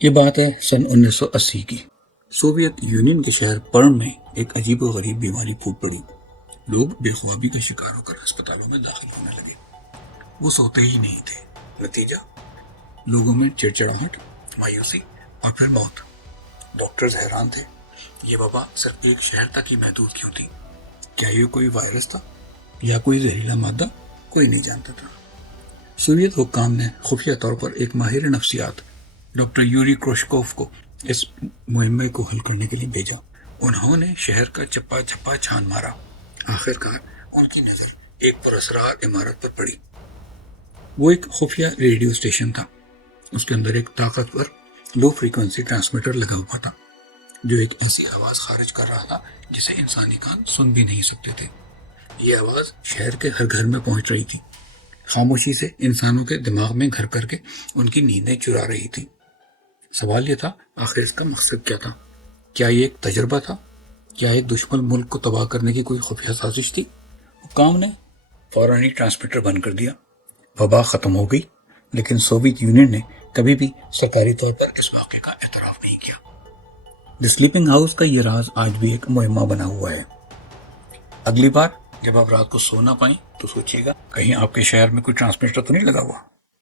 یہ بات ہے سن 1980 کی۔ سوویت یونین کے شہر پرن میں ایک عجیب و غریب بیماری پھوٹ پڑی۔ لوگ بے خوابی کا شکار ہو کر ہسپتالوں میں داخل ہونے لگے۔ وہ سوتے ہی نہیں تھے۔ نتیجہ لوگوں میں چڑچڑاہٹ، مایوسی اور پھر موت۔ ڈاکٹرز حیران تھے، یہ وبا صرف ایک شہر تک ہی محدود کیوں تھی؟ کیا یہ کوئی وائرس تھا یا کوئی زہریلا مادہ؟ کوئی نہیں جانتا تھا۔ سوویت حکام نے خفیہ طور پر ایک ماہر نفسیات ڈاکٹر یوری کروشکوف کو اس مہمے کو حل کرنے کے لیے بھیجا۔ انہوں نے شہر کا چپا چپا چھان مارا۔ آخر کار ان کی نظر ایک پراسرار عمارت پر پڑی۔ وہ ایک خفیہ ریڈیو اسٹیشن تھا۔ اس کے اندر ایک طاقتور لو فریکوینسی ٹرانسمیٹر لگا ہوا تھا جو ایک ایسی آواز خارج کر رہا تھا جسے انسانی کان سن بھی نہیں سکتے تھے۔ یہ آواز شہر کے ہر گھر میں پہنچ رہی تھی، خاموشی سے انسانوں کے دماغ میں گھر کر کے ان کی نیندیں چرا رہی تھی۔ سوال یہ تھا، آخر اس کا مقصد کیا تھا؟ کیا یہ ایک تجربہ تھا؟ کیا ایک دشمن ملک کو تباہ کرنے کی کوئی خفیہ سازش تھی؟ حکام نے فوراً ہی ٹرانسمیٹر بند کر دیا۔ وبا ختم ہو گئی، لیکن سوویت یونین نے کبھی بھی سرکاری طور پر اس واقعے کا اعتراف نہیں کیا۔ دی سلیپنگ ہاؤس کا یہ راز آج بھی ایک مہمہ بنا ہوا ہے۔ اگلی بار جب آپ رات کو سو نہ پائیں تو سوچیے گا کہیں آپ کے شہر میں کوئی ٹرانسمیٹر تو نہیں لگا ہوا۔